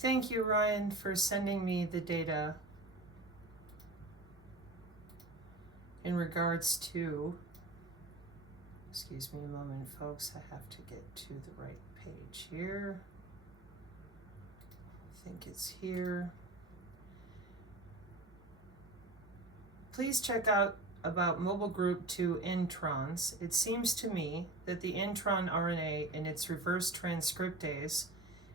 Thank you, Ryan, for sending me the data in regards to, excuse me a moment, folks, I have to get to the right page here. I think it's here. Please check out about mobile group 2 introns. It seems to me that the intron RNA in its reverse transcriptase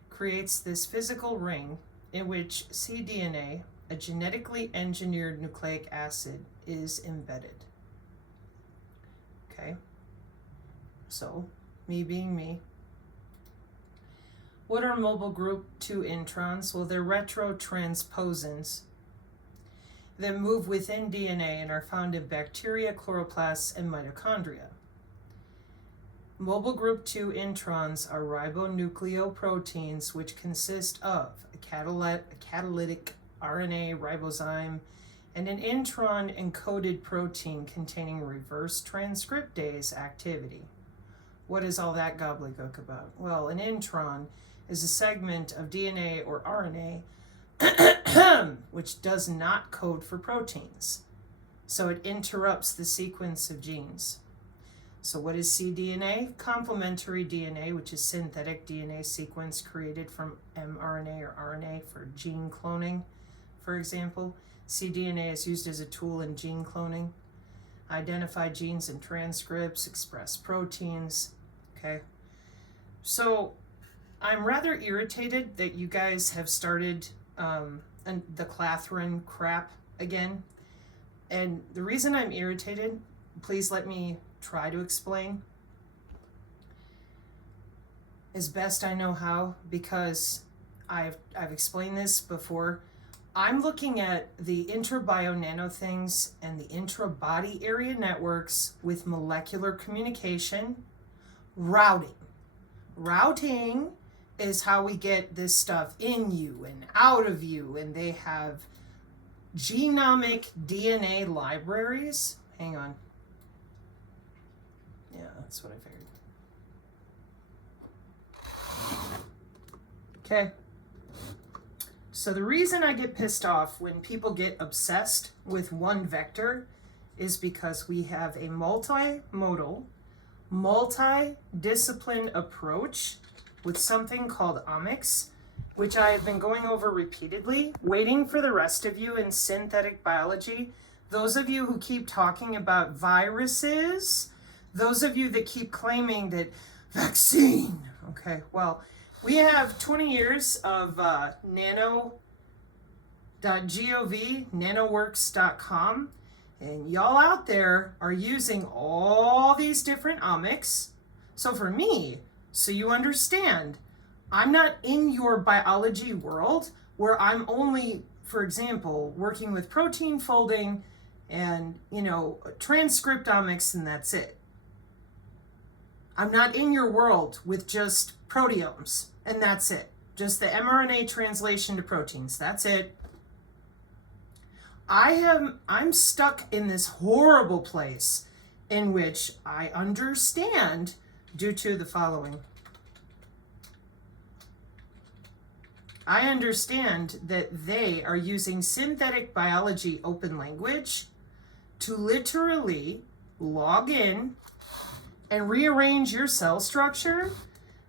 creates this physical ring in which cDNA, a genetically engineered nucleic acid, is embedded. Okay, so me being me. What are mobile group 2 introns? Well, they're retrotransposons that move within DNA and are found in bacteria, chloroplasts, and mitochondria. Mobile group 2 introns are ribonucleoproteins which consist of a catalytic RNA ribozyme and an intron encoded protein containing reverse transcriptase activity. What is all that gobbledygook about? Well, an intron is a segment of DNA or RNA which does not code for proteins. So it interrupts the sequence of genes. So what is cDNA? Complementary DNA, which is synthetic DNA sequence created from mRNA or RNA for gene cloning, for example. cDNA is used as a tool in gene cloning. Identify genes and transcripts, express proteins, okay? So I'm rather irritated that you guys have started the Clathrin crap again. And the reason I'm irritated, please let me try to explain as best I know how, because I've explained this before. I'm looking at the intra-bio nano things and the intra-body area networks with molecular communication, routing. Routing is how we get this stuff in you and out of you, and they have genomic DNA libraries. Hang on. Yeah, that's what I figured. Okay. So the reason I get pissed off when people get obsessed with one vector is because we have a multimodal, multi-discipline approach with something called omics, which I have been going over repeatedly, waiting for the rest of you in synthetic biology. Those of you who keep talking about viruses, those of you that keep claiming that vaccine, okay, well, we have 20 years of nano.gov, nanoworks.com, and y'all out there are using all these different omics. So for me, so you understand, I'm not in your biology world where I'm only, for example, working with protein folding and, transcriptomics, and that's it. I'm not in your world with just proteomes, and that's it. Just the mRNA translation to proteins, that's it. I'm stuck in this horrible place in which I understand due to the following. I understand that they are using synthetic biology open language to literally log in and rearrange your cell structure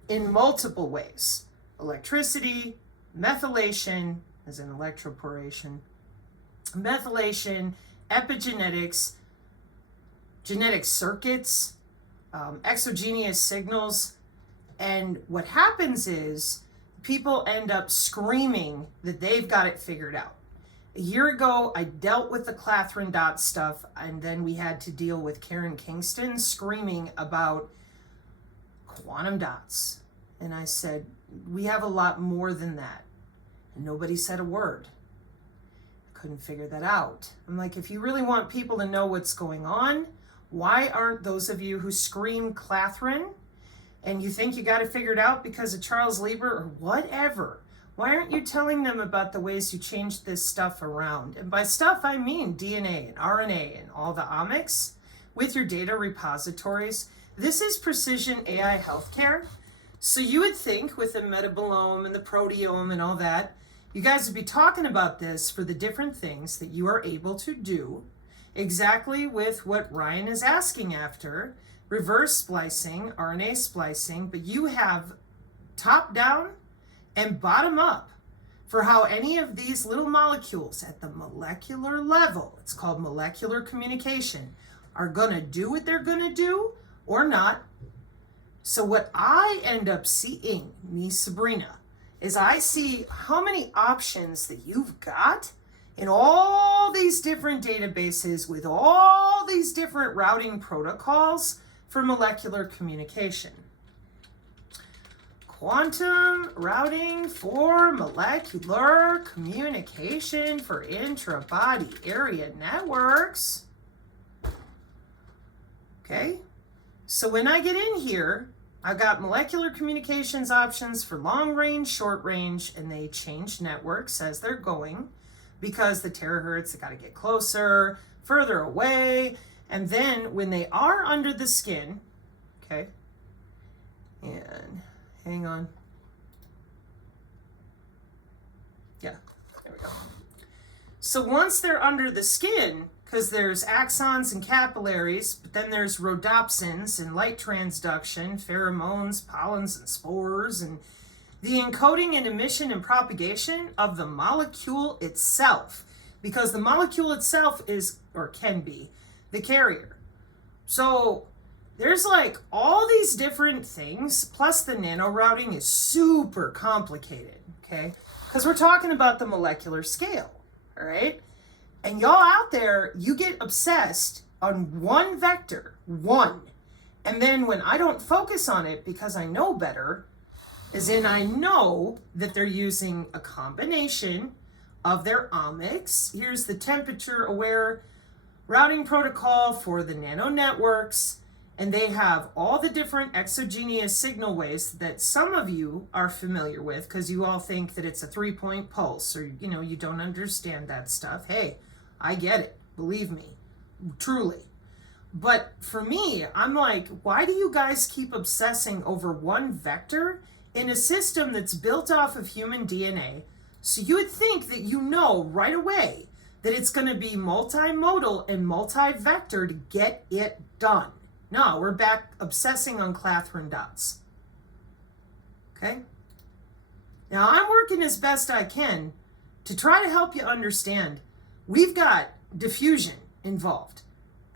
in multiple ways. Electricity, methylation, as in electroporation, methylation, epigenetics, genetic circuits, exogenous signals. And what happens is people end up screaming that they've got it figured out. A year ago, I dealt with the Clathrin dot stuff, and then we had to deal with Karen Kingston screaming about quantum dots. And I said, we have a lot more than that. And nobody said a word. I couldn't figure that out. I'm like, if you really want people to know what's going on, why aren't those of you who scream Clathrin and you think you got it figured out because of Charles Lieber or whatever, why aren't you telling them about the ways you changed this stuff around? And by stuff, I mean DNA and RNA and all the omics with your data repositories. This is precision AI healthcare. So you would think with the metabolome and the proteome and all that, you guys would be talking about this for the different things that you are able to do exactly with what Ryan is asking after, reverse splicing, RNA splicing, but you have top down and bottom up for how any of these little molecules at the molecular level, it's called molecular communication, are gonna do what they're gonna do or not. So what I end up seeing, me, Sabrina, is I see how many options that you've got in all these different databases with all these different routing protocols for molecular communication. Quantum routing for molecular communication for intra-body area networks. Okay, so when I get in here, I've got molecular communications options for long range, short range, and they change networks as they're going because the terahertz have got to get closer, further away, and then when they are under the skin, okay, and hang on. Yeah, there we go. So once they're under the skin, because there's axons and capillaries, but then there's rhodopsins and light transduction, pheromones, pollens, and spores, and the encoding and emission and propagation of the molecule itself, because the molecule itself is, or can be, the carrier. So there's like all these different things, plus the nano routing is super complicated, okay? Because we're talking about the molecular scale, all right? And y'all out there, you get obsessed on one vector, one. And then when I don't focus on it because I know better, as in I know that they're using a combination of their omics. Here's the temperature aware routing protocol for the nano networks. And they have all the different exogenous signal waves that some of you are familiar with because you all think that it's a 3-point pulse or, you know, you don't understand that stuff. Hey, I get it. Believe me, truly. But for me, I'm like, why do you guys keep obsessing over one vector in a system that's built off of human DNA? So you would think that you know right away that it's going to be multimodal and multi-vector to get it done. No, we're back obsessing on Clathrin dots. Okay? Now, I'm working as best I can to try to help you understand. We've got diffusion involved.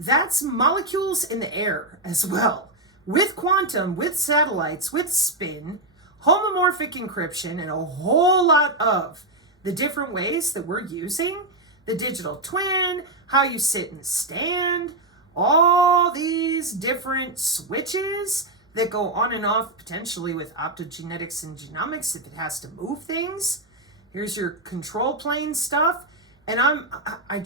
That's molecules in the air as well. With quantum, with satellites, with spin, homomorphic encryption, and a whole lot of the different ways that we're using the digital twin, how you sit and stand, all these different switches that go on and off potentially with optogenetics and genomics if it has to move things. Here's your control plane stuff. And I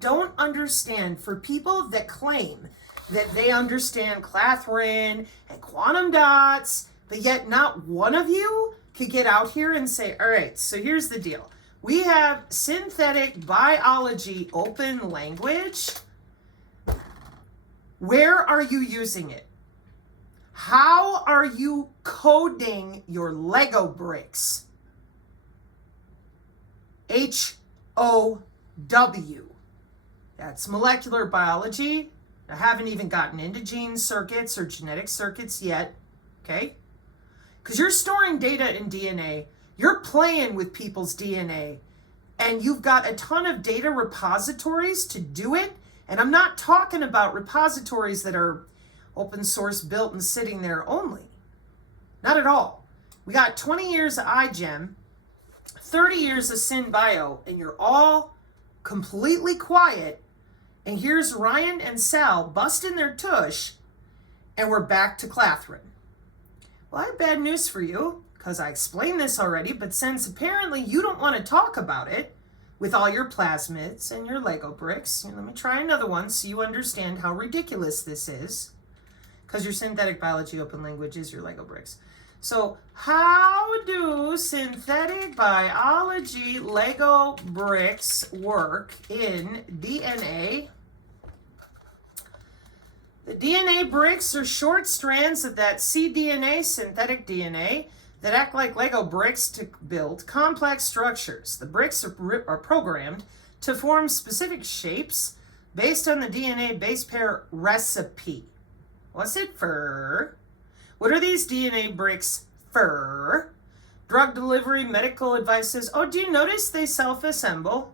don't understand for people that claim that they understand Clathrin and quantum dots, but yet not one of you could get out here and say, all right, so here's the deal. We have synthetic biology open language. Where are you using it? How are you coding your Lego bricks? HOW. That's molecular biology. I haven't even gotten into gene circuits or genetic circuits yet, okay? Because you're storing data in DNA. You're playing with people's DNA. And you've got a ton of data repositories to do it. And I'm not talking about repositories that are open source built and sitting there only. Not at all. We got 20 years of iGEM, 30 years of SynBio, and you're all completely quiet. And here's Ryan and Sal busting their tush, and we're back to Clathrin. Well, I have bad news for you, because I explained this already, but since apparently you don't want to talk about it, with all your plasmids and your Lego bricks. Let me try another one so you understand how ridiculous this is. Because your synthetic biology open language is your Lego bricks. So how do synthetic biology Lego bricks work in DNA? The DNA bricks are short strands of that cDNA, synthetic DNA, that act like Lego bricks to build complex structures. The bricks are programmed to form specific shapes based on the DNA base pair recipe. What's it for? What are these DNA bricks for? Drug delivery, medical devices. Oh, do you notice they self-assemble?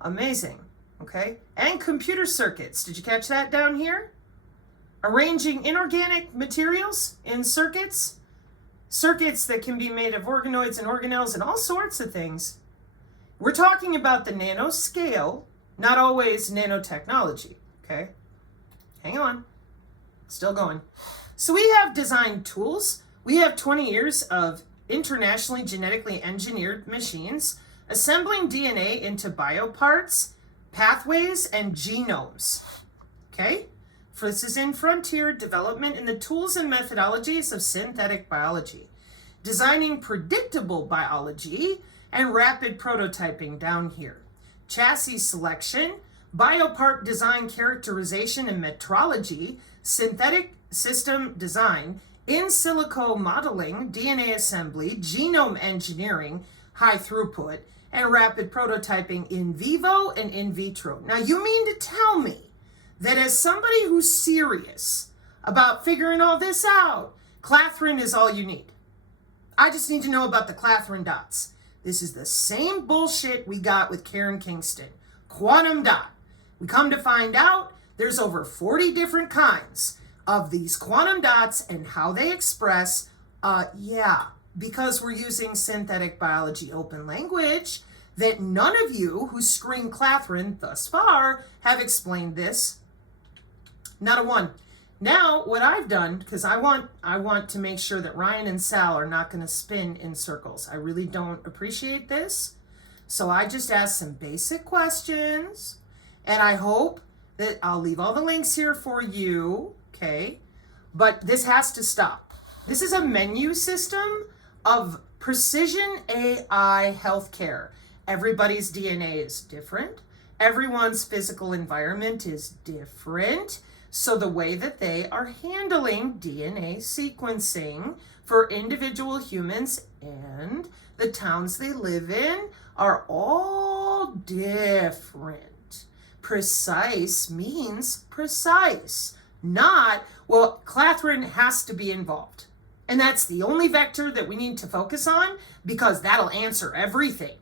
Amazing. Okay. And computer circuits. Did you catch that down here? Arranging inorganic materials in circuits. Circuits that can be made of organoids and organelles and all sorts of things. We're talking about the nanoscale, not always nanotechnology. Okay. Hang on. Still going. So we have design tools. We have 20 years of internationally genetically engineered machines assembling DNA into bioparts, pathways, and genomes. Okay? This is in frontier development in the tools and methodologies of synthetic biology, designing predictable biology and rapid prototyping down here. Chassis selection, biopart design characterization and metrology, synthetic system design, in silico modeling, DNA assembly, genome engineering, high throughput, and rapid prototyping in vivo and in vitro. Now, you mean to tell me that as somebody who's serious about figuring all this out, Clathrin is all you need? I just need to know about the Clathrin dots. This is the same bullshit we got with Karen Kingston. Quantum dot. We come to find out there's over 40 different kinds of these quantum dots and how they express, because we're using synthetic biology open language that none of you who scream Clathrin thus far have explained this. Not a one. Now, what I've done, because I want to make sure that Ryan and Sal are not going to spin in circles. I really don't appreciate this. So I just asked some basic questions, and I hope that I'll leave all the links here for you, okay? But this has to stop. This is a menu system of precision AI healthcare. Everybody's DNA is different. Everyone's physical environment is different. So the way that they are handling DNA sequencing for individual humans and the towns they live in are all different. Precise means precise, not, well, Clathrin has to be involved. And that's the only vector that we need to focus on because that'll answer everything.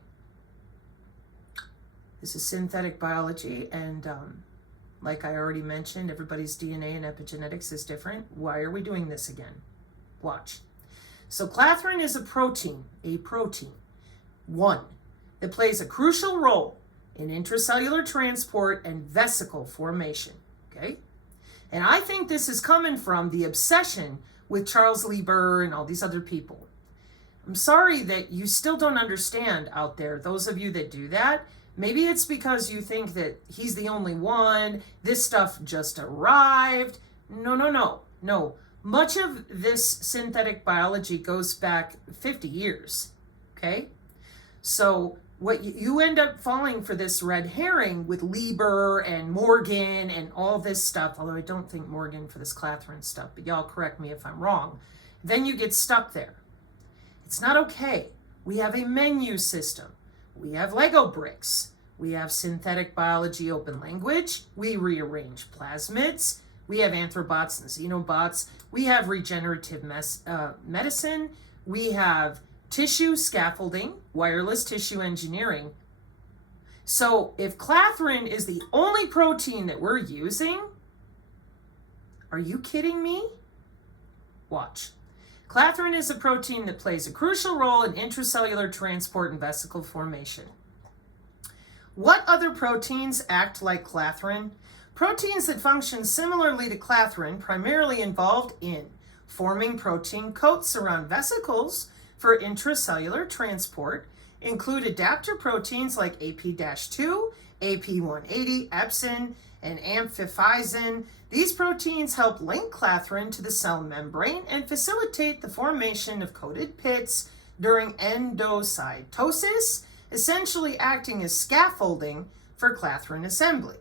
This is synthetic biology, and like I already mentioned, everybody's DNA and epigenetics is different. Why are we doing this again? Watch. So Clathrin is a protein, one, that plays a crucial role in intracellular transport and vesicle formation, okay? And I think this is coming from the obsession with Charles Lieber and all these other people. I'm sorry that you still don't understand out there, those of you that do that. Maybe it's because you think that he's the only one, this stuff just arrived. No. Much of this synthetic biology goes back 50 years, okay? So what you end up falling for this red herring with Lieber and Morgan and all this stuff, although I don't think Morgan for this Clathrin stuff, but y'all correct me if I'm wrong, then you get stuck there. It's not okay. We have a menu system. We have Lego bricks. We have synthetic biology open language. We rearrange plasmids. We have anthrobots and xenobots. We have regenerative medicine. We have tissue scaffolding, wireless tissue engineering. So if Clathrin is the only protein that we're using, are you kidding me? Watch. Clathrin is a protein that plays a crucial role in intracellular transport and vesicle formation. What other proteins act like Clathrin? Proteins that function similarly to Clathrin, primarily involved in forming protein coats around vesicles for intracellular transport, include adapter proteins like AP-2, AP180, epsin, and amphiphysin. These proteins help link Clathrin to the cell membrane and facilitate the formation of coated pits during endocytosis, essentially acting as scaffolding for Clathrin assembly.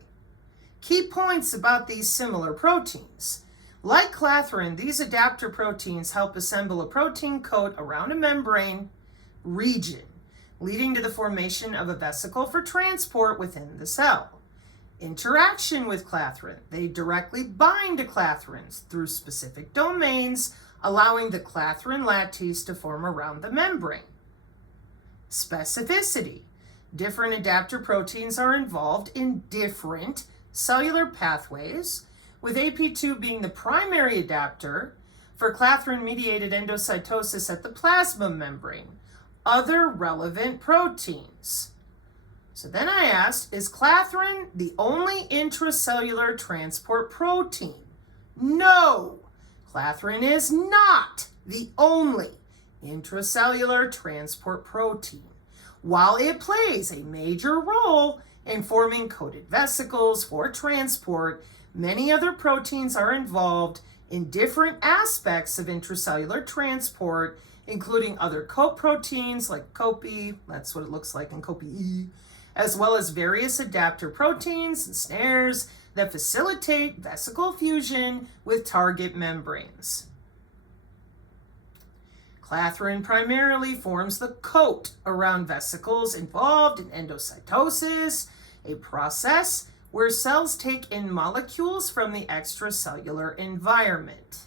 Key points about these similar proteins. Like Clathrin, these adapter proteins help assemble a protein coat around a membrane region, leading to the formation of a vesicle for transport within the cell. Interaction with Clathrin. They directly bind to Clathrins through specific domains, allowing the Clathrin lattice to form around the membrane. Specificity. Different adapter proteins are involved in different cellular pathways, with AP2 being the primary adapter for Clathrin-mediated endocytosis at the plasma membrane. Other relevant proteins. So then I asked, is Clathrin the only intracellular transport protein? No, Clathrin is not the only intracellular transport protein. While it plays a major role in forming coated vesicles for transport, many other proteins are involved in different aspects of intracellular transport, including other coat proteins like COPE, that's what it looks like in COPE, as well as various adapter proteins and snares that facilitate vesicle fusion with target membranes. Clathrin primarily forms the coat around vesicles involved in endocytosis, a process where cells take in molecules from the extracellular environment.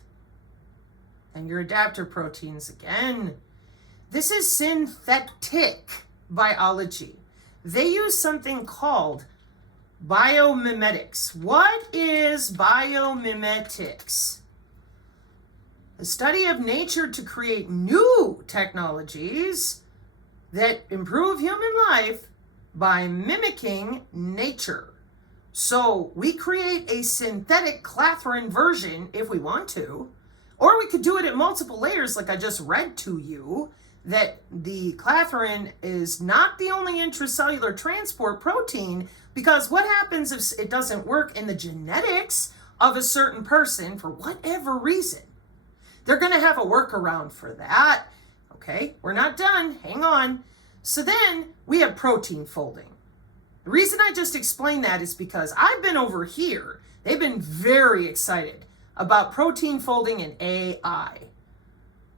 And your adapter proteins again. This is synthetic biology. They use something called biomimetics. What is biomimetics? The study of nature to create new technologies that improve human life by mimicking nature. So we create a synthetic Clathrin version if we want to, or we could do it at multiple layers like I just read to you, that the Clathrin is not the only intracellular transport protein, because what happens if it doesn't work in the genetics of a certain person for whatever reason? They're going to have a workaround for that. Okay, we're not done. Hang on. So then we have protein folding. The reason I just explained that is because I've been over here. They've been very excited about protein folding in AI.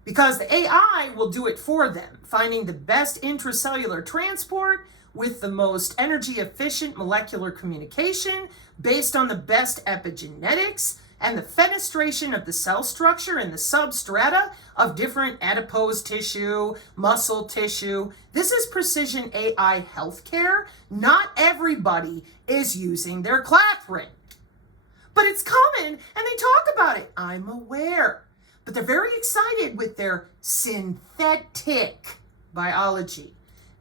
Because the AI will do it for them, finding the best intracellular transport with the most energy efficient molecular communication based on the best epigenetics and the fenestration of the cell structure and the substrata of different adipose tissue, muscle tissue. This is precision AI healthcare. Not everybody is using their Clathrin. But it's coming and they talk about it. I'm aware. But they're very excited with their synthetic biology.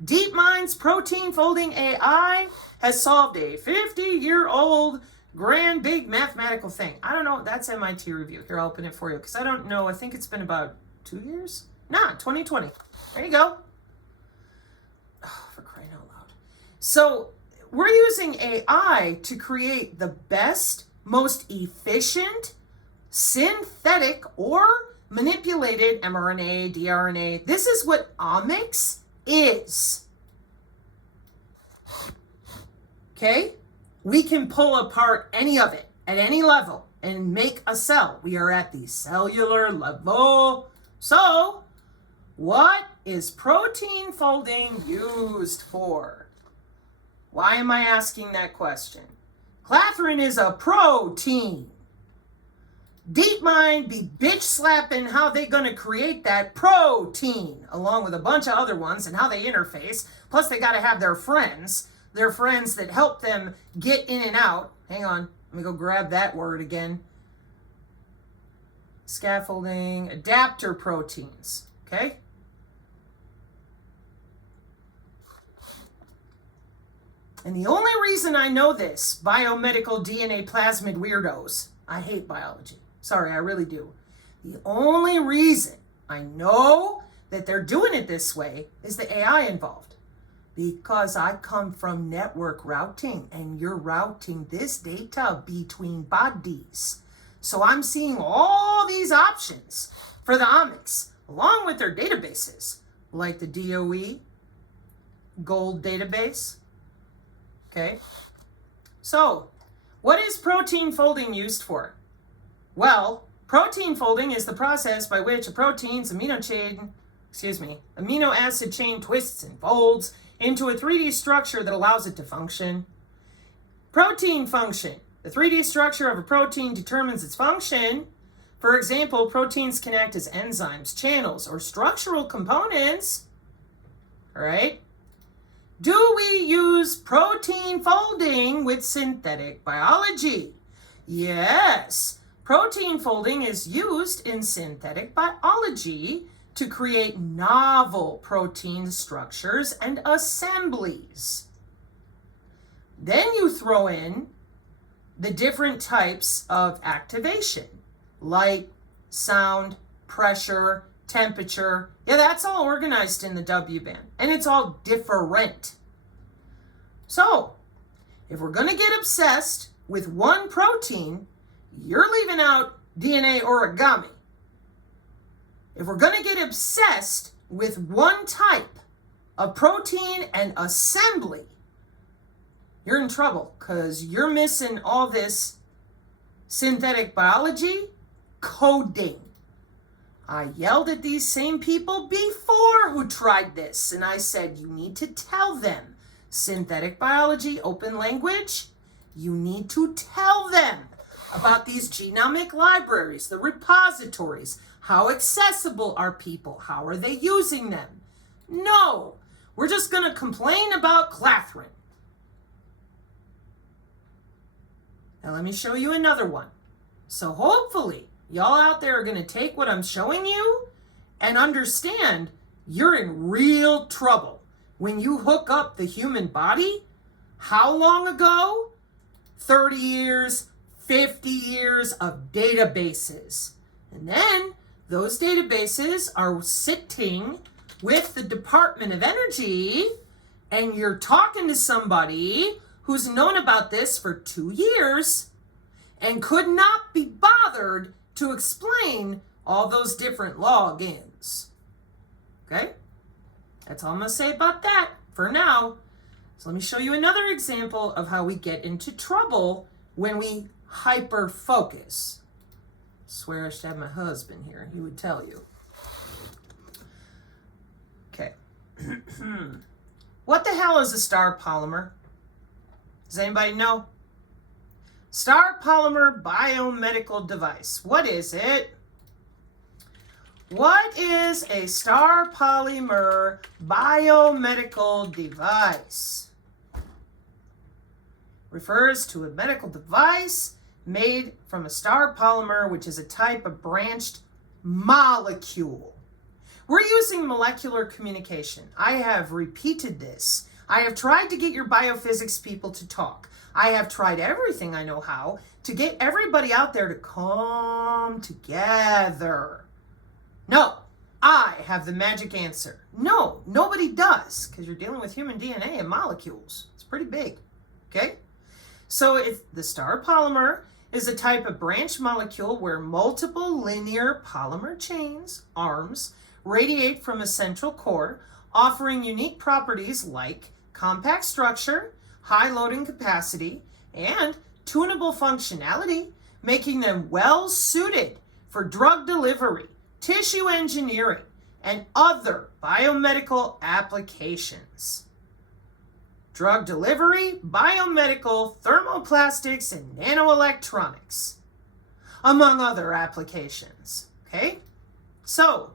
DeepMind's protein folding AI has solved a 50-year-old grand big mathematical thing. I don't know, that's MIT review. Here, I'll open it for you because I don't know. I think it's been about 2 years? Nah, 2020. There you go. Oh, for crying out loud. So we're using AI to create the best, most efficient, synthetic or manipulated mRNA, dRNA. This is what omics is. Okay? We can pull apart any of it at any level and make a cell. We are at the cellular level. So, what is protein folding used for? Why am I asking that question? Clathrin is a protein. DeepMind be bitch slapping how they gonna create that protein along with a bunch of other ones and how they interface. Plus they gotta have their friends that help them get in and out. Hang on, let me go grab that word again. Scaffolding, adapter proteins, okay? And the only reason I know this, biomedical DNA plasmid weirdos, I hate biology. Sorry, I really do. The only reason I know that they're doing it this way is the AI involved. Because I come from network routing and you're routing this data between bodies. So I'm seeing all these options for the omics along with their databases like the DOE, Gold database. Okay. So what is protein folding used for? Well, protein folding is the process by which a protein's amino acid chain twists and folds into a 3D structure that allows it to function. Protein function. The 3D structure of a protein determines its function. For example, proteins can act as enzymes, channels, or structural components. All right? Do we use protein folding with synthetic biology? Yes. Protein folding is used in synthetic biology to create novel protein structures and assemblies. Then you throw in the different types of activation: light, sound, pressure, temperature. Yeah, that's all organized in the W band, and it's all different. So, if we're going to get obsessed with one protein, you're leaving out DNA origami. If we're going to get obsessed with one type of protein and assembly, you're in trouble because you're missing all this synthetic biology coding. I yelled at these same people before who tried this, and I said, you need to tell them synthetic biology, open language. You need to tell them about these genomic libraries, the repositories. How accessible are people? How are they using them? No, we're just going to complain about Clathrin. Now let me show you another one. So hopefully y'all out there are going to take what I'm showing you and understand you're in real trouble when you hook up the human body. How long ago? 30 years, 50 years of databases. And then those databases are sitting with the Department of Energy, and you're talking to somebody who's known about this for 2 years and could not be bothered to explain all those different logins. Okay? That's all I'm going to say about that for now. So let me show you another example of how we get into trouble when we hyper focus. I swear I should have my husband here. He would tell you. Okay. What the hell is a star polymer? Does anybody know? Star polymer biomedical device. What is it? What is a star polymer biomedical device? Refers to a medical device made from a star polymer, which is a type of branched molecule. We're using molecular communication. I have repeated this. I have tried to get your biophysics people to talk. I have tried everything I know how to get everybody out there to come together. No, I have the magic answer. No, nobody does, because you're dealing with human DNA and molecules. It's pretty big, okay? So the star polymer is a type of branched molecule where multiple linear polymer chains, arms, radiate from a central core, offering unique properties like compact structure, high loading capacity, and tunable functionality, making them well suited for drug delivery, tissue engineering, and other biomedical applications. Drug delivery, biomedical, thermoplastics, and nanoelectronics, among other applications. Okay? So,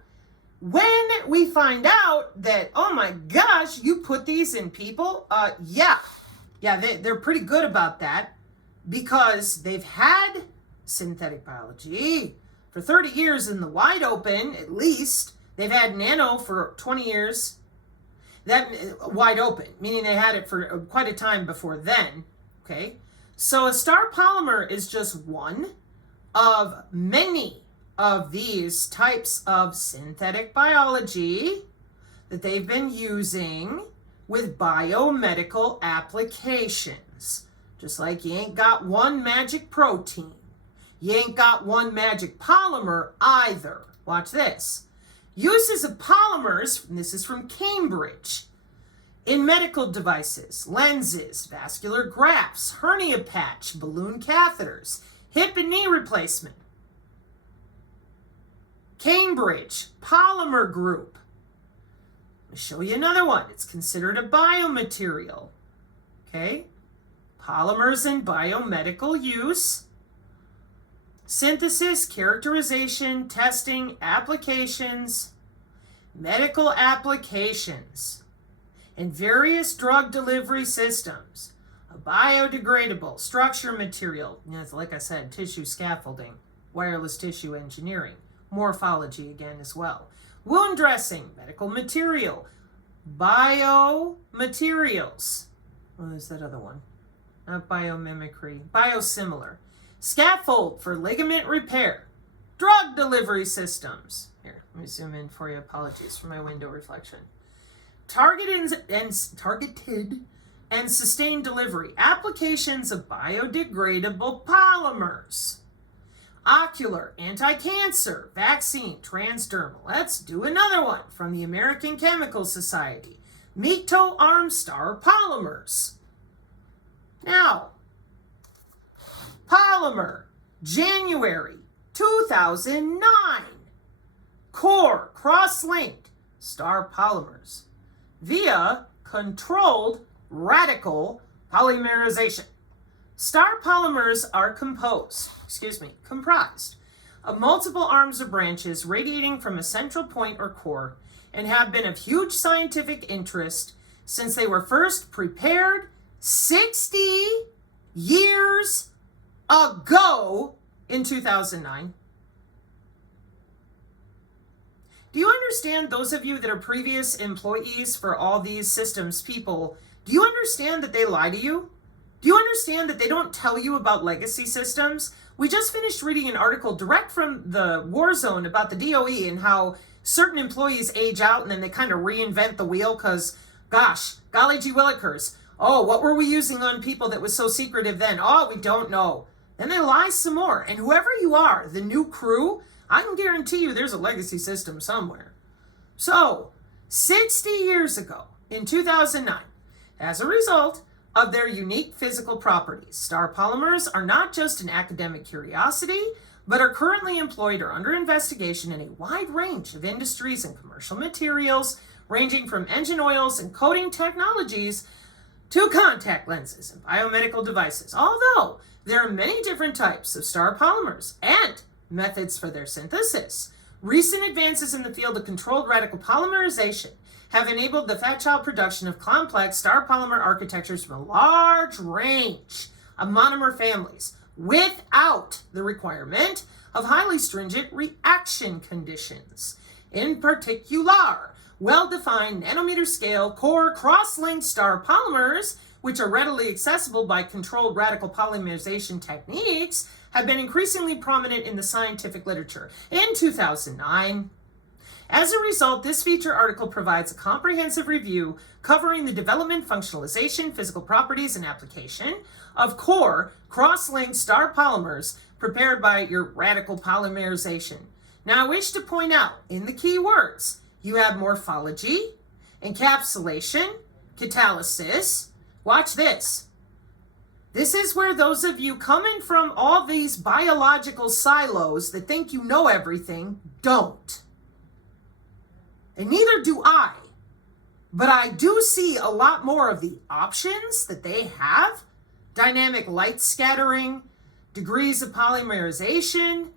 when we find out that, oh my gosh, you put these in people, they're pretty good about that because they've had synthetic biology for 30 years in the wide open, at least. They've had nano for 20 years. That wide open, meaning they had it for quite a time before then, okay? So a star polymer is just one of many of these types of synthetic biology that they've been using with biomedical applications. Just like you ain't got one magic protein. You ain't got one magic polymer either. Watch this. Uses of polymers, and this is from Cambridge, in medical devices, lenses, vascular grafts, hernia patch, balloon catheters, hip and knee replacement. Cambridge Polymer Group. Let me show you another one. It's considered a biomaterial. Okay? Polymers in biomedical use. Synthesis, characterization, testing, applications, medical applications, and various drug delivery systems. A biodegradable structure material, like I said, tissue scaffolding, wireless tissue engineering, morphology again as well. Wound dressing, medical material, biomaterials. What is that other one? Not biomimicry, biosimilar. Scaffold for ligament repair, drug delivery systems. Here, let me zoom in for you. Apologies for my window reflection. Targeted and sustained delivery, applications of biodegradable polymers. Ocular, anti-cancer, vaccine, transdermal. Let's do another one from the American Chemical Society. Mito Armstar polymers. Now, polymer, January 2009. Core, cross-linked, star polymers via controlled radical polymerization. Star polymers are comprised of multiple arms or branches radiating from a central point or core and have been of huge scientific interest since they were first prepared 60 years ago in 2009. Do you understand, those of you that are previous employees for all these systems people, do you understand that they lie to you? Do you understand that they don't tell you about legacy systems? We just finished reading an article direct from the war zone about the DOE and how certain employees age out and then they kind of reinvent the wheel because, gosh, golly gee willikers. Oh, what were we using on people that was so secretive then? Oh, we don't know. Then they lie some more. And whoever you are, the new crew, I can guarantee you there's a legacy system somewhere. So, 60 years ago, in 2009, as a result of their unique physical properties, star polymers are not just an academic curiosity, but are currently employed or under investigation in a wide range of industries and commercial materials, ranging from engine oils and coating technologies to contact lenses and biomedical devices. Although there are many different types of star polymers and methods for their synthesis, recent advances in the field of controlled radical polymerization have enabled the facile production of complex star polymer architectures from a large range of monomer families without the requirement of highly stringent reaction conditions. In particular, well-defined nanometer scale core cross-linked star polymers, which are readily accessible by controlled radical polymerization techniques, have been increasingly prominent in the scientific literature. In 2009, as a result, this feature article provides a comprehensive review covering the development, functionalization, physical properties, and application of core cross-linked star polymers prepared by your radical polymerization. Now, I wish to point out, in the key words, you have morphology, encapsulation, catalysis. Watch this. This is where those of you coming from all these biological silos that think you know everything don't. And neither do I. But I do see a lot more of the options that they have. Dynamic light scattering, degrees of polymerization.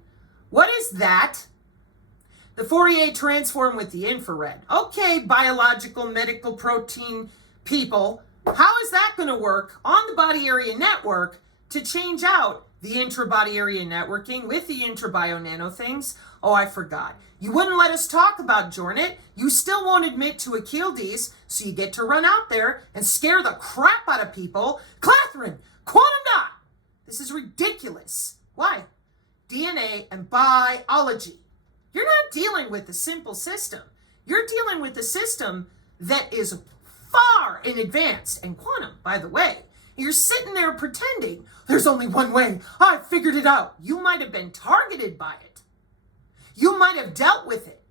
What is that? The Fourier transform with the infrared. Okay, biological medical protein people. How is that going to work on the body area network to change out the intra-body area networking with the intra-bio nano things? Oh, I forgot. You wouldn't let us talk about Jornet. You still won't admit to Achilles, so you get to run out there and scare the crap out of people. Clathrin, quantum dot. This is ridiculous. Why? DNA and biology. You're not dealing with a simple system. You're dealing with a system that is far in advance. And quantum, by the way, you're sitting there pretending there's only one way. I figured it out. You might have been targeted by it. You might have dealt with it.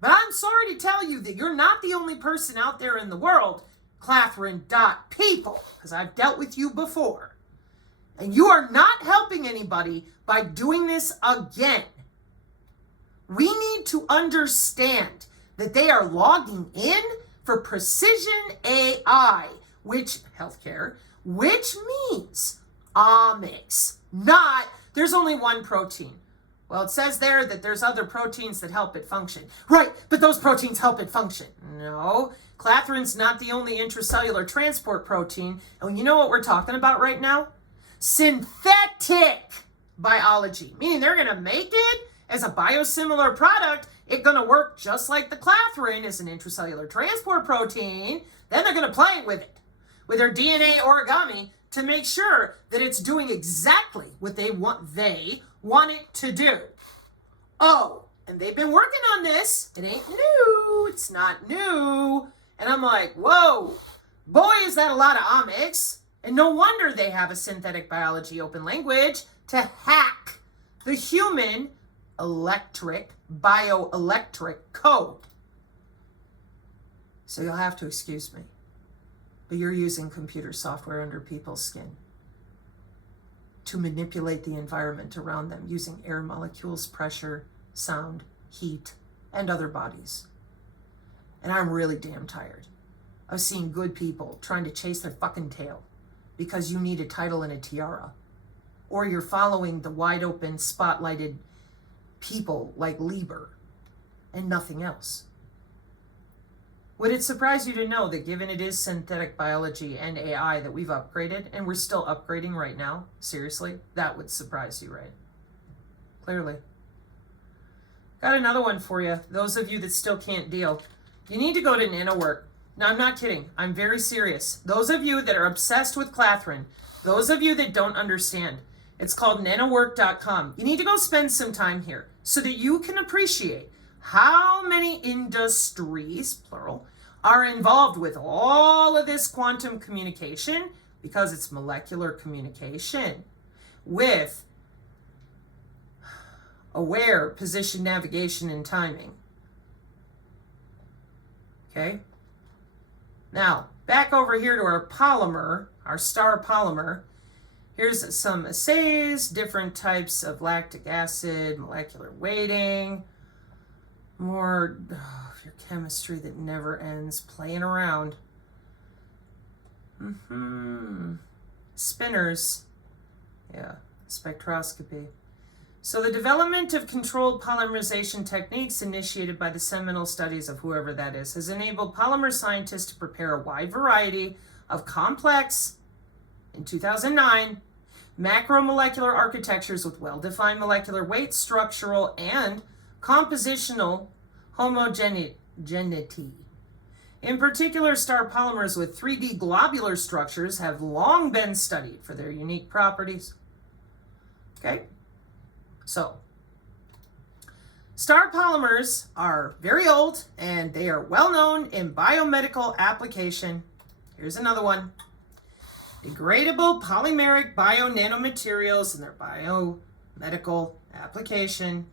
But I'm sorry to tell you that you're not the only person out there in the world, Clathrin.people, because I've dealt with you before. And you are not helping anybody by doing this again. We need to understand that they are logging in for precision AI, which healthcare, which means omics, not there's only one protein. Well, it says there that there's other proteins that help it function. Right, but those proteins help it function. No, Clathrin's not the only intracellular transport protein. And you know what we're talking about right now? Synthetic biology, meaning they're going to make it as a biosimilar product. It's going to work just like the Clathrin is an intracellular transport protein. Then they're going to play with it, with their DNA origami, to make sure that it's doing exactly what they want it to do. Oh, and they've been working on this. It ain't new. It's not new. And I'm like, whoa, boy, is that a lot of omics. And no wonder they have a synthetic biology open language to hack the human bioelectric code. So you'll have to excuse me, but you're using computer software under people's skin to manipulate the environment around them using air molecules, pressure, sound, heat, and other bodies. And I'm really damn tired of seeing good people trying to chase their fucking tail because you need a title and a tiara, or you're following the wide open spotlighted people like Lieber and nothing else. Would it surprise you to know that given it is synthetic biology and AI that we've upgraded, and we're still upgrading right now? Seriously? That would surprise you, right? Clearly. Got another one for you. Those of you that still can't deal. You need to go to NanoWork. No, I'm not kidding. I'm very serious. Those of you that are obsessed with Clathrin, those of you that don't understand, it's called nanowork.com. You need to go spend some time here so that you can appreciate how many industries, plural, are involved with all of this quantum communication, because it's molecular communication with aware position, navigation, and timing. Okay? Now, back over here to our polymer, our star polymer. Here's some assays, different types of lactic acid, molecular weighting, more of your chemistry that never ends, playing around. Spinners, yeah, spectroscopy. So the development of controlled polymerization techniques initiated by the seminal studies of whoever that is has enabled polymer scientists to prepare a wide variety of complex, in 2009, macromolecular architectures with well-defined molecular weight, structural, and compositional homogeneity. In particular, star polymers with 3D globular structures have long been studied for their unique properties. Okay? So, star polymers are very old and they are well known in biomedical application. Here's another one. Degradable polymeric bio-nanomaterials in their biomedical application.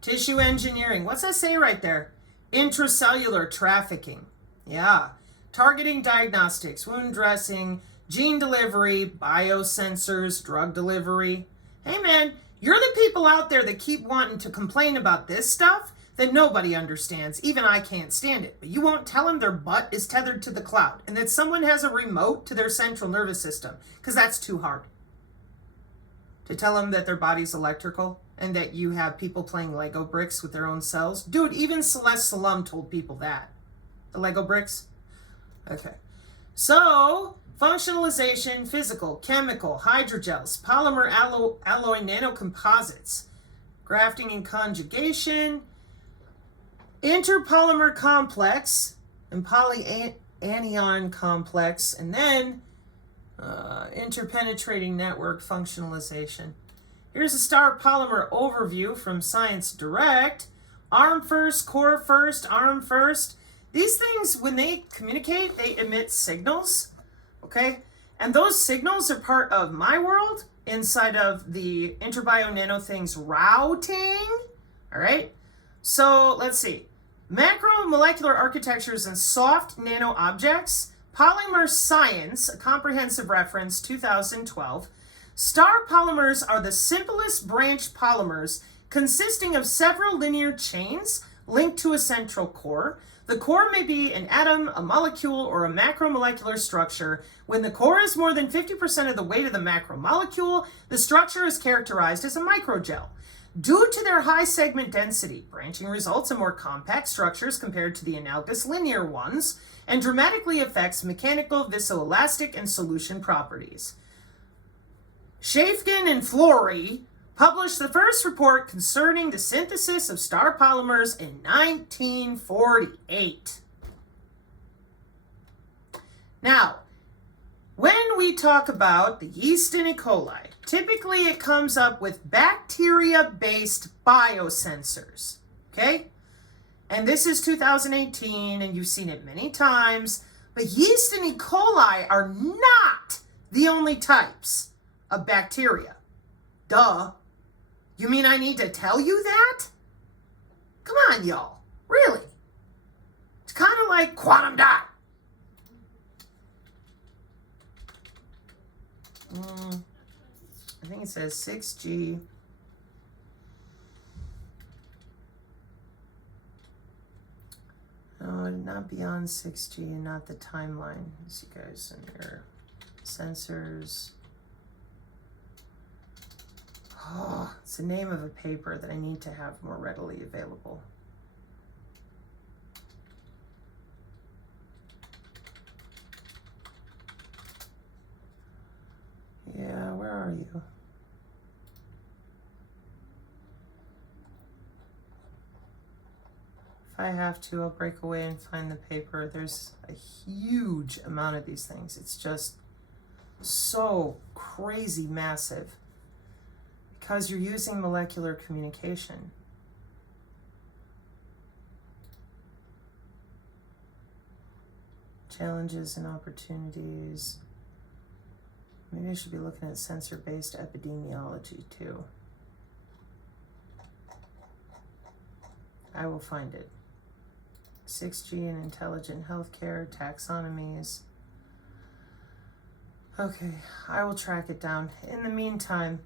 Tissue engineering. What's that say right there? Intracellular trafficking. Yeah. Targeting diagnostics, wound dressing, gene delivery, biosensors, drug delivery. Hey man, you're the people out there that keep wanting to complain about this stuff that nobody understands. Even I can't stand it. But you won't tell them their butt is tethered to the cloud and that someone has a remote to their central nervous system, because that's too hard. To tell them that their body's electrical and that you have people playing Lego bricks with their own cells. Dude, even Celeste Salum told people that. The Lego bricks? Okay. So, functionalization, physical, chemical, hydrogels, polymer alloy nanocomposites, grafting and conjugation, interpolymer complex, and polyanion complex, and then interpenetrating network functionalization. Here's a star polymer overview from Science Direct. Arm first, core first, arm first. These things, when they communicate, they emit signals, okay? And those signals are part of my world inside of the interbio nano things routing, all right? So let's see. Macromolecular architectures and soft nano objects, Polymer Science, a comprehensive reference, 2012. Star polymers are the simplest branch polymers consisting of several linear chains linked to a central core. The core may be an atom, a molecule, or a macromolecular structure. When the core is more than 50% of the weight of the macromolecule, the structure is characterized as a microgel. Due to their high segment density, branching results in more compact structures compared to the analogous linear ones, and dramatically affects mechanical, viscoelastic, and solution properties. Shafkin and Flory published the first report concerning the synthesis of star polymers in 1948. Now, when we talk about the yeast in E. coli, typically it comes up with bacteria-based biosensors, okay? And this is 2018, and you've seen it many times, but yeast and E. coli are not the only types of bacteria. Duh. You mean I need to tell you that? Come on, y'all. Really? It's kind of like quantum dot. I think it says 6G. No, not beyond 6G, and not the timeline. See, guys, in your sensors. Oh, it's the name of a paper that I need to have more readily available. Yeah, where are you? If I have to, I'll break away and find the paper. There's a huge amount of these things. It's just so crazy massive because you're using molecular communication. Challenges and opportunities. Maybe I should be looking at sensor-based epidemiology too. I will find it. 6G and intelligent healthcare, taxonomies. Okay, I will track it down. In the meantime,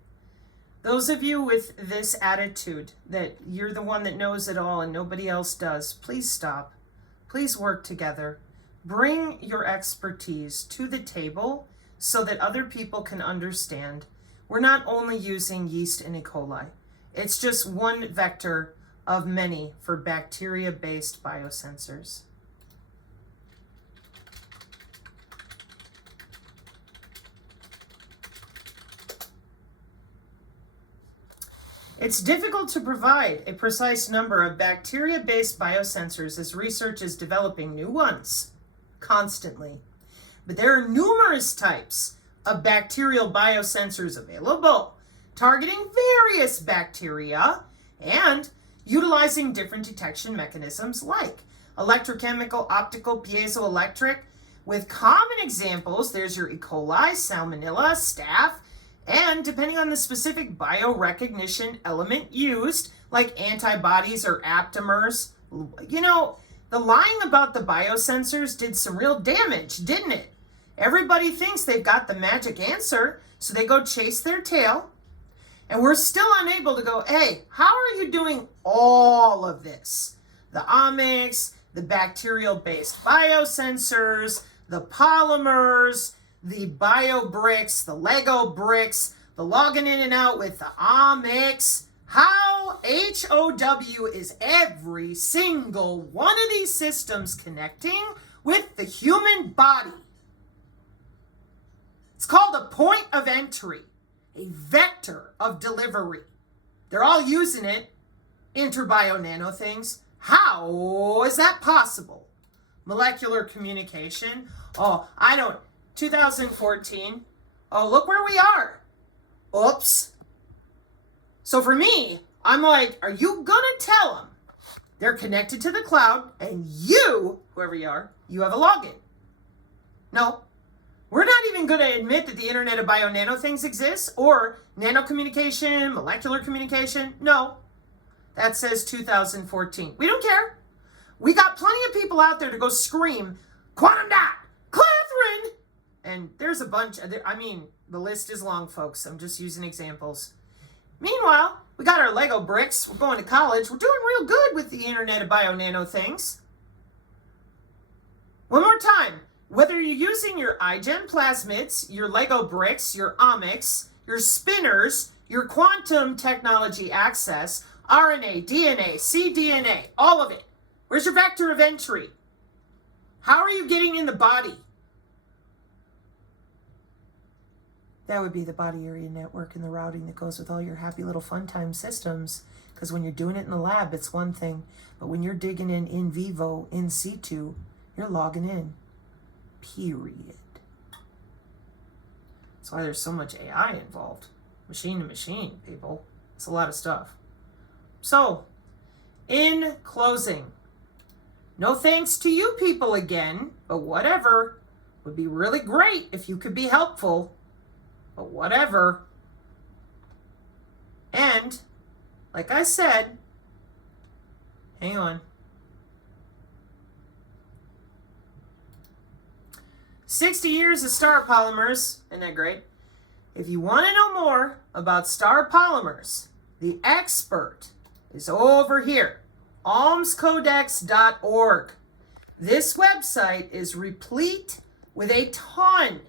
those of you with this attitude that you're the one that knows it all and nobody else does, please stop. Please work together. Bring your expertise to the table so that other people can understand. We're not only using yeast and E. coli. It's just one vector of many for bacteria-based biosensors. It's difficult to provide a precise number of bacteria-based biosensors as research is developing new ones constantly. But there are numerous types of bacterial biosensors available, targeting various bacteria and utilizing different detection mechanisms like electrochemical, optical, piezoelectric. With common examples, there's your E. coli, salmonella, staph, and depending on the specific biorecognition element used, like antibodies or aptamers. You know, the lying about the biosensors did some real damage, didn't it? Everybody thinks they've got the magic answer, so they go chase their tail. And we're still unable to go, hey, how are you doing all of this? The omics, the bacterial-based biosensors, the polymers, the bio bricks, the Lego bricks, the logging in and out with the omics. How HOW is every single one of these systems connecting with the human body? It's called a point of entry, a vector of delivery. They're all using it, interbio nano things. How is that possible? Molecular communication. 2014. Oh, look where we are. Oops. So for me, I'm like, are you gonna tell them they're connected to the cloud and you, whoever you are, you have a login? No. We're not even going to admit that the Internet of Bio-Nano things exists or nano communication, molecular communication. No. That says 2014. We don't care. We got plenty of people out there to go scream, quantum dot, Clathrin! And there's a bunch, the list is long, folks. I'm just using examples. Meanwhile, We got our Lego bricks. We're going to college. We're doing real good with the Internet of Bio-Nano things. One more time. Whether you're using your iGen plasmids, your Lego bricks, your omics, your spinners, your quantum technology access, RNA, DNA, cDNA, all of it. Where's your vector of entry? How are you getting in the body? That would be the body area network and the routing that goes with all your happy little fun time systems. Because when you're doing it in the lab, it's one thing. But when you're digging in vivo, in situ, you're logging in. Period. That's why there's so much AI involved. Machine to machine, people. It's a lot of stuff. So, in closing, no thanks to you people again, but whatever. Would be really great if you could be helpful, but whatever. And, like I said, hang on. 60 years of star polymers, isn't that great? If you want to know more about star polymers, the expert is over here, almscodex.org. This website is replete with a ton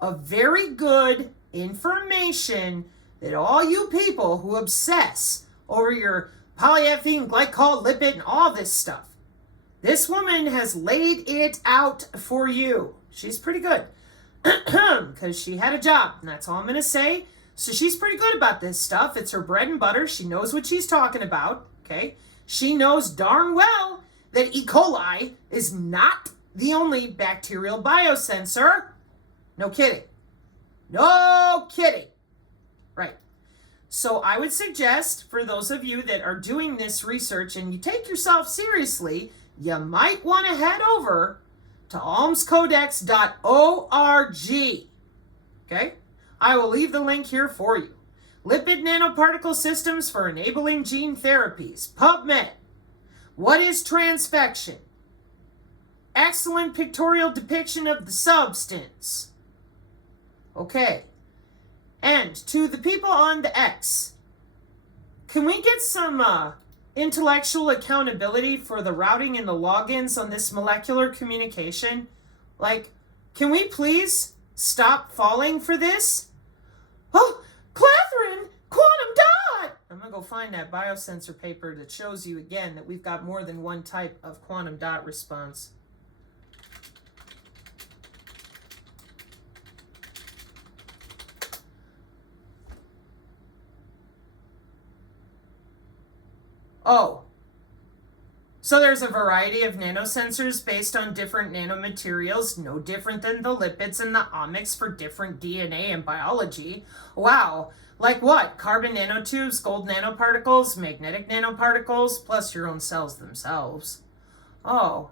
of very good information that all you people who obsess over your polyethylene glycol lipid and all this stuff, this woman has laid it out for you. She's pretty good because she had a job, and that's all I'm going to say. So she's pretty good about this stuff. It's her bread and butter. She knows what she's talking about, okay? She knows darn well that E. coli is not the only bacterial biosensor. No kidding. No kidding. Right. So I would suggest for those of you that are doing this research and you take yourself seriously, you might want to head over to almscodex.org. Okay? I will leave the link here for you. Lipid nanoparticle systems for enabling gene therapies. PubMed. What is transfection? Excellent pictorial depiction of the substance. Okay. And to the people on the X, can we get some intellectual accountability for the routing and the logins on this molecular communication? Like, can we please stop falling for this? Oh, Clathrin, quantum dot! I'm going to go find that biosensor paper that shows you again that we've got more than one type of quantum dot response. Oh, so there's a variety of nanosensors based on different nanomaterials, no different than the lipids and the omics for different DNA and biology. Wow, like what? Carbon nanotubes, gold nanoparticles, magnetic nanoparticles, plus your own cells themselves. Oh,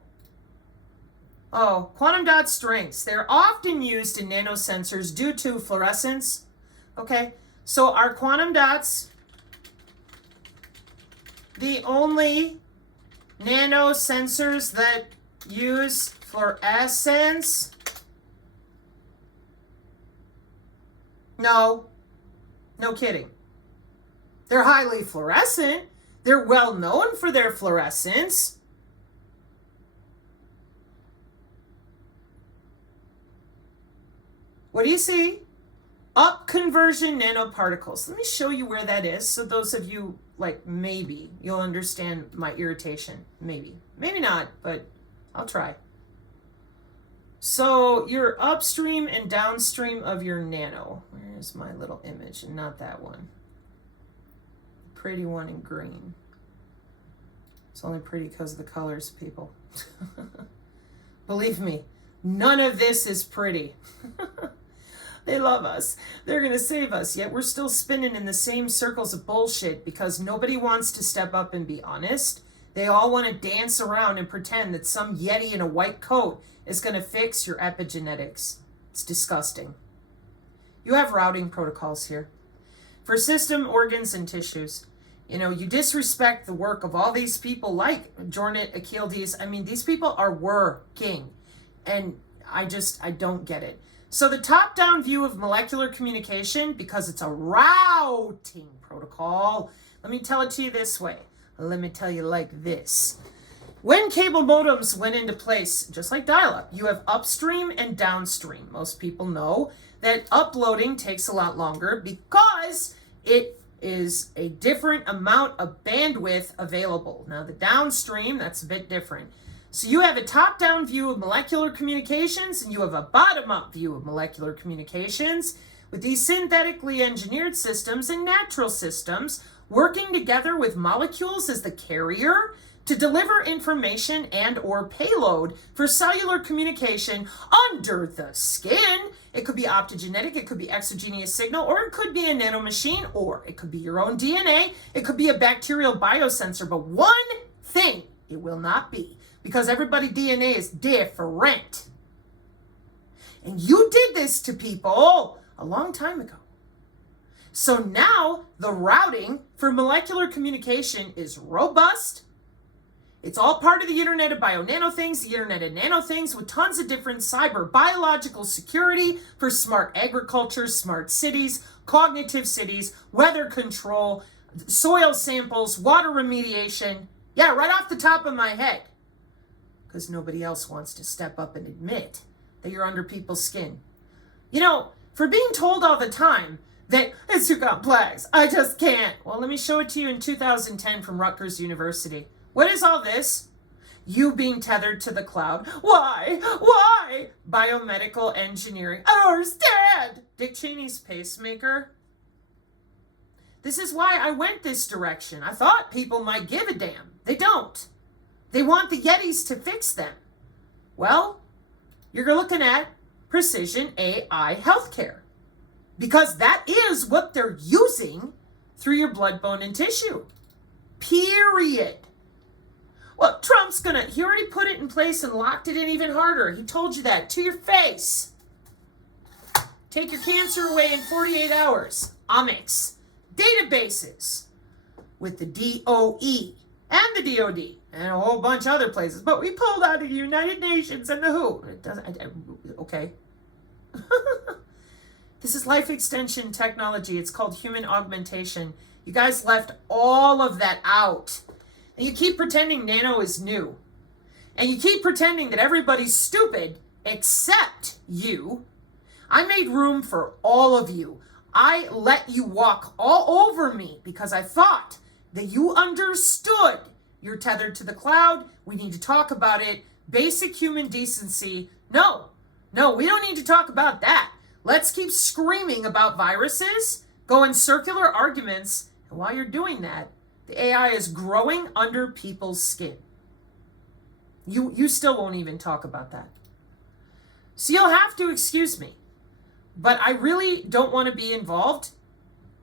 quantum dot strengths. They're often used in nanosensors due to fluorescence. Okay, so are quantum dots the only nanosensors that use fluorescence? No. No kidding. They're highly fluorescent. They're well known for their fluorescence. What do you see? Up conversion nanoparticles. Let me show you where that is so those of you, like, maybe you'll understand my irritation. Maybe. Maybe not, but I'll try. So you're upstream and downstream of your nano. Where's my little image? And not that one. Pretty one in green. It's only pretty because of the colors, people. Believe me, none of this is pretty. They love us. They're going to save us. Yet we're still spinning in the same circles of bullshit because nobody wants to step up and be honest. They all want to dance around and pretend that some yeti in a white coat is going to fix your epigenetics. It's disgusting. You have routing protocols here for system, organs, and tissues. You know, you disrespect the work of all these people like Jornet, Achilles. I mean, these people are working. And I don't get it. So the top-down view of molecular communication, because it's a routing protocol, Let me tell it to you this way. Let me tell you like this. When cable modems went into place, just like dial-up, you have upstream and downstream. Most people know that uploading takes a lot longer because it is a different amount of bandwidth available. Now the downstream, that's a bit different. So you have a top-down view of molecular communications and you have a bottom-up view of molecular communications with these synthetically engineered systems and natural systems working together with molecules as the carrier to deliver information and or payload for cellular communication under the skin. It could be optogenetic, it could be exogenous signal, or it could be a nanomachine, or it could be your own DNA, it could be a bacterial biosensor. But one thing it will not be, because everybody's DNA is different. And you did this to people a long time ago. So now the routing for molecular communication is robust. It's all part of the Internet of Bio-Nano Things, the Internet of Nano Things, with tons of different cyber biological security for smart agriculture, smart cities, cognitive cities, weather control, soil samples, water remediation. Yeah, right off the top of my head. Because nobody else wants to step up and admit that you're under people's skin. You know, for being told all the time that it's too complex, I just can't. Well, let me show it to you in 2010 from Rutgers University. What is all this? You being tethered to the cloud. Why? Why? Biomedical engineering. I don't understand. Dick Cheney's pacemaker. This is why I went this direction. I thought people might give a damn. They don't. They want the Yetis to fix them. Well, you're looking at precision AI healthcare. Because that is what they're using through your blood, bone, and tissue. Period. Well, Trump's he already put it in place and locked it in even harder. He told you that to your face. Take your cancer away in 48 hours. Omics. Databases with the DOE and the DOD and a whole bunch of other places. But we pulled out of the United Nations and the WHO. It doesn't, okay. This is life extension technology. It's called human augmentation. You guys left all of that out. And you keep pretending nano is new. And you keep pretending that everybody's stupid except you. I made room for all of you. I let you walk all over me because I thought that you understood. You're tethered to the cloud. We need to talk about it. Basic human decency. No, we don't need to talk about that. Let's keep screaming about viruses, go in circular arguments, and while you're doing that, the AI is growing under people's skin. You still won't even talk about that. So you'll have to excuse me, but I really don't want to be involved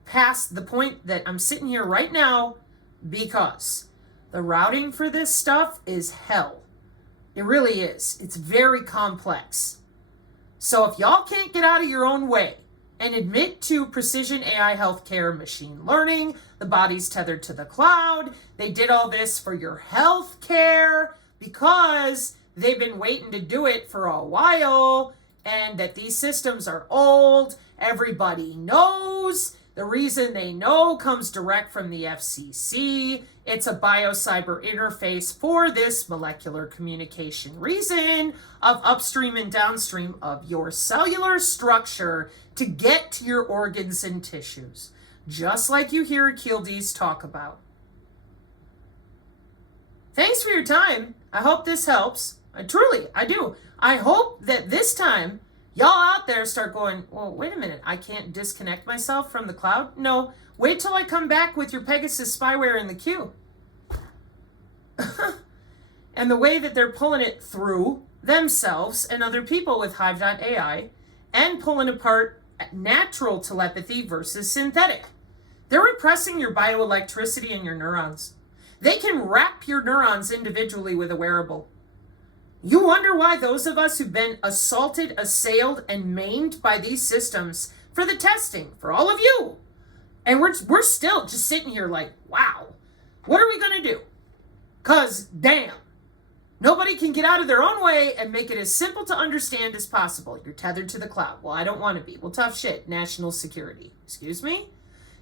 past the point that I'm sitting here right now because the routing for this stuff is hell. It really is. It's very complex. So if y'all can't get out of your own way and admit to precision AI healthcare, machine learning, the body's tethered to the cloud, they did all this for your healthcare because they've been waiting to do it for a while, and that these systems are old, everybody knows. The reason they know comes direct from the FCC. It's a biocyber interface for this molecular communication reason of upstream and downstream of your cellular structure to get to your organs and tissues, just like you hear Achilles talk about. Thanks for your time. I hope this helps. I do. I hope that this time y'all out there start going, well, wait a minute, I can't disconnect myself from the cloud? No, wait till I come back with your Pegasus spyware in the queue. And the way that they're pulling it through themselves and other people with Hive.ai and pulling apart natural telepathy versus synthetic. They're repressing your bioelectricity in your neurons. They can wrap your neurons individually with a wearable. You wonder why those of us who've been assaulted, assailed, and maimed by these systems for the testing, for all of you, and we're still just sitting here like, wow, what are we going to do? Because, damn, nobody can get out of their own way and make it as simple to understand as possible. You're tethered to the cloud. Well, I don't want to be. Well, tough shit. National security. Excuse me?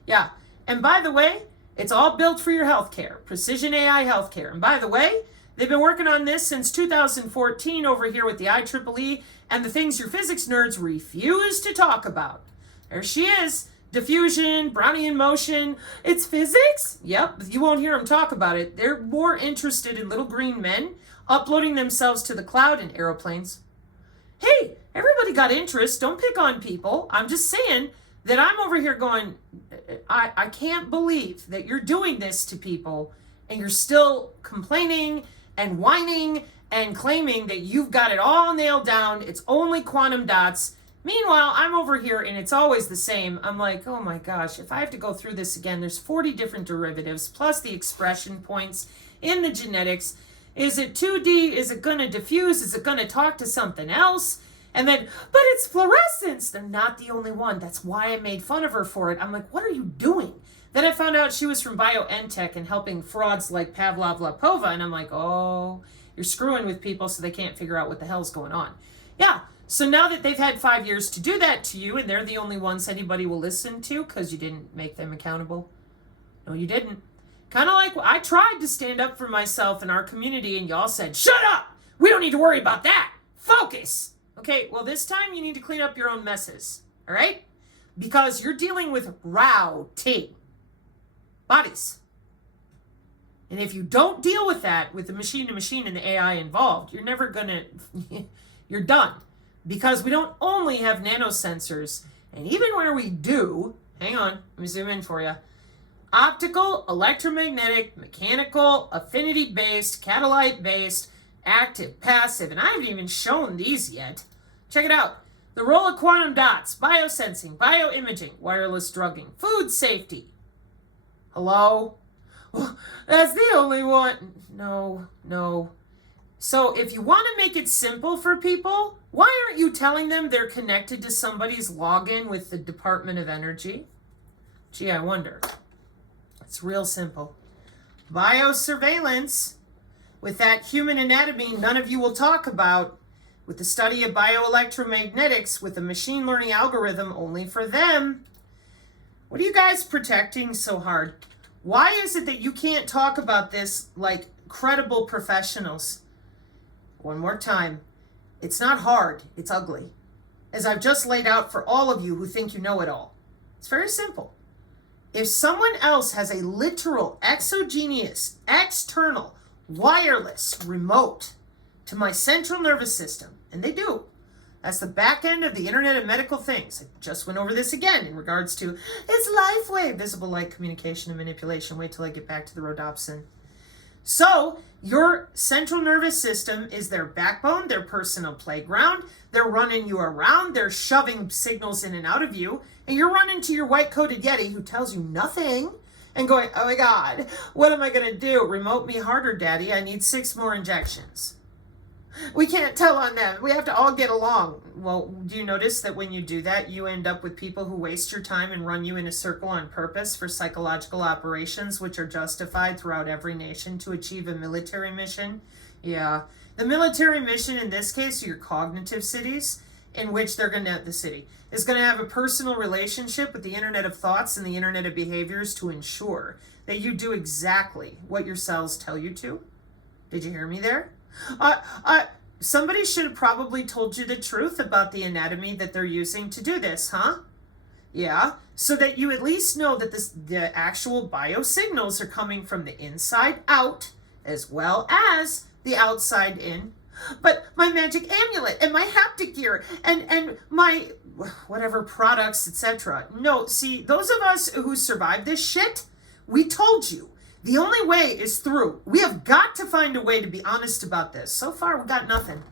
Yeah. And by the way, It's all built for your healthcare, precision AI healthcare. And by the way, they've been working on this since 2014 over here with the IEEE and the things your physics nerds refuse to talk about. There she is. Diffusion, Brownian motion. It's physics? Yep, you won't hear them talk about it. They're more interested in little green men uploading themselves to the cloud in aeroplanes. Hey, everybody got interest. Don't pick on people. I'm just saying that I'm over here going, I can't believe that you're doing this to people and you're still complaining and whining and claiming that you've got it all nailed down. It's only quantum dots. Meanwhile, I'm over here and it's always the same. I'm like, oh my gosh, if I have to go through this again, there's 40 different derivatives plus the expression points in the genetics. Is it 2D? Is it going to diffuse? Is it going to talk to something else? And then, but it's fluorescence. They're not the only one. That's why I made fun of her for it. I'm like, what are you doing? Then I found out she was from BioNTech and helping frauds like Pavlov-Lapova. And I'm like, oh, you're screwing with people so they can't figure out what the hell's going on. Yeah. So now that they've had 5 years to do that to you and they're the only ones anybody will listen to because you didn't make them accountable. No, you didn't. Kind of like I tried to stand up for myself in our community and y'all said, shut up! We don't need to worry about that. Focus! Okay, well this time you need to clean up your own messes. All right? Because you're dealing with rowdy bodies. And if you don't deal with that, with the machine-to-machine and the AI involved, you're never gonna, you're done. Because we don't only have nanosensors, and even where we do, hang on, let me zoom in for you. Optical, electromagnetic, mechanical, affinity-based, catalyte-based, active, passive, and I haven't even shown these yet. Check it out. The role of quantum dots, biosensing, bioimaging, wireless drugging, food safety. Hello? That's the only one. No. So if you want to make it simple for people, why aren't you telling them they're connected to somebody's login with the Department of Energy? Gee, I wonder. It's real simple. Biosurveillance, with that human anatomy none of you will talk about, with the study of bioelectromagnetics, with a machine learning algorithm only for them. What are you guys protecting so hard? Why is it that you can't talk about this like credible professionals? One more time. It's not hard, it's ugly. As I've just laid out for all of you who think you know it all. It's very simple. If someone else has a literal, exogenous, external, wireless remote to my central nervous system, and they do, that's the back end of the Internet of Medical Things. I just went over this again in regards to its life wave, visible light communication and manipulation. Wait till I get back to the rhodopsin. So your central nervous system is their backbone, their personal playground. They're running you around. They're shoving signals in and out of you. And you're running to your white-coated Yeti who tells you nothing and going, oh my God, what am I going to do? Remote me harder, Daddy. I need 6 more injections. We can't tell on them. We have to all get along. Well, do you notice that when you do that, you end up with people who waste your time and run you in a circle on purpose for psychological operations, which are justified throughout every nation to achieve a military mission? Yeah. The military mission in this case, your cognitive cities, in which they're going to, the city, is going to have a personal relationship with the Internet of Thoughts and the Internet of Behaviors to ensure that you do exactly what your cells tell you to. Did you hear me there? Somebody should have probably told you the truth about the anatomy that they're using to do this, huh? Yeah, so that you at least know that the actual biosignals are coming from the inside out as well as the outside in. But my magic amulet and my haptic gear and my whatever products, etc. No, see, those of us who survived this shit, we told you. The only way is through. We have got to find a way to be honest about this. So far, we got nothing.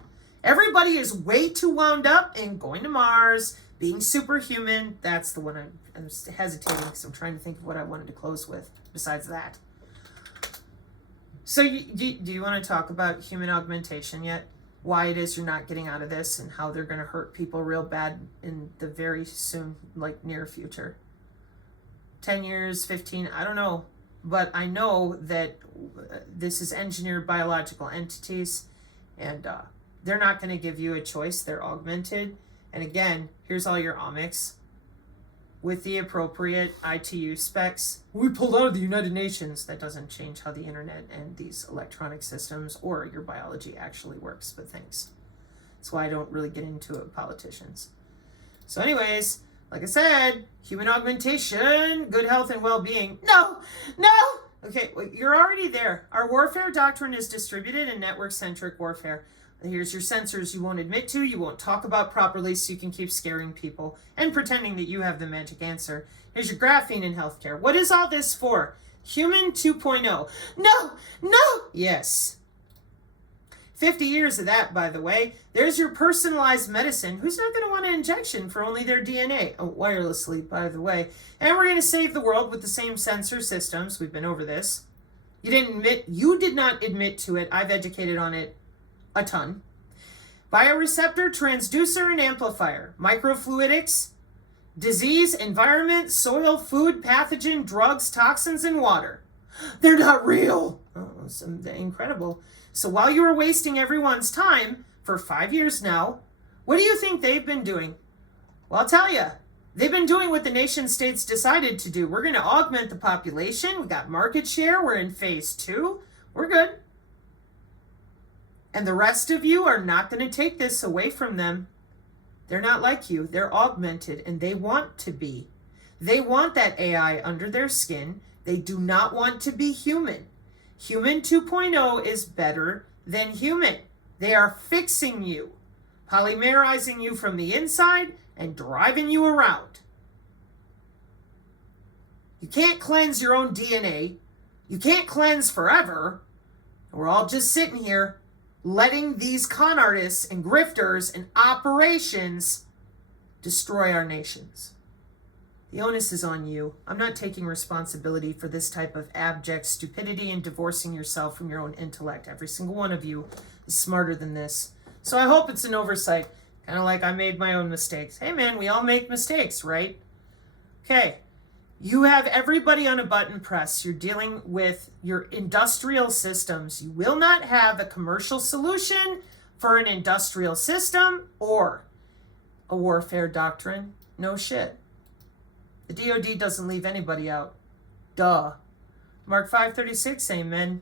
Everybody is way too wound up in going to Mars, being superhuman. That's the one I'm hesitating because I'm trying to think of what I wanted to close with besides that. So do you want to talk about human augmentation yet? Why it is you're not getting out of this and how they're going to hurt people real bad in the very soon, like near future? 10 years, 15, I don't know. But I know that this is engineered biological entities, and they're not going to give you a choice. They're augmented. And again, here's all your omics. with the appropriate ITU specs. We pulled out of the United Nations. That doesn't change how the internet and these electronic systems or your biology actually works, but thanks. That's why I don't really get into it with politicians. So anyways, like I said, human augmentation, good health and well-being. No! Okay, well, you're already there. Our warfare doctrine is distributed and network-centric warfare. Here's your sensors you won't admit to, you won't talk about properly so you can keep scaring people and pretending that you have the magic answer. Here's your graphene in healthcare. What is all this for? Human 2.0. No! Yes. 50 years of that, by the way. There's your personalized medicine. Who's not going to want an injection for only their DNA? Oh, wirelessly, by the way. And we're going to save the world with the same sensor systems. We've been over this. You did not admit to it. I've educated on it a ton. Bioreceptor, transducer, and amplifier. Microfluidics, disease, environment, soil, food, pathogen, drugs, toxins, and water. They're not real. Oh, incredible. So while you were wasting everyone's time for 5 years now, what do you think they've been doing? Well, I'll tell you. They've been doing what the nation states decided to do. We're going to augment the population. We got market share. We're in phase 2. We're good. And the rest of you are not going to take this away from them. They're not like you. They're augmented, and they want to be. They want that AI under their skin. They do not want to be human. Human 2.0 is better than human. They are fixing you, polymerizing you from the inside and driving you around. You can't cleanse your own DNA. You can't cleanse forever. We're all just sitting here letting these con artists and grifters and operations destroy our nations. The onus is on you. I'm not taking responsibility for this type of abject stupidity and divorcing yourself from your own intellect. Every single one of you is smarter than this. So I hope it's an oversight. Kind of like I made my own mistakes. Hey man, we all make mistakes, right? Okay. You have everybody on a button press. You're dealing with your industrial systems. You will not have a commercial solution for an industrial system or a warfare doctrine. No shit. The DoD doesn't leave anybody out. Duh. Mark 5:36, amen.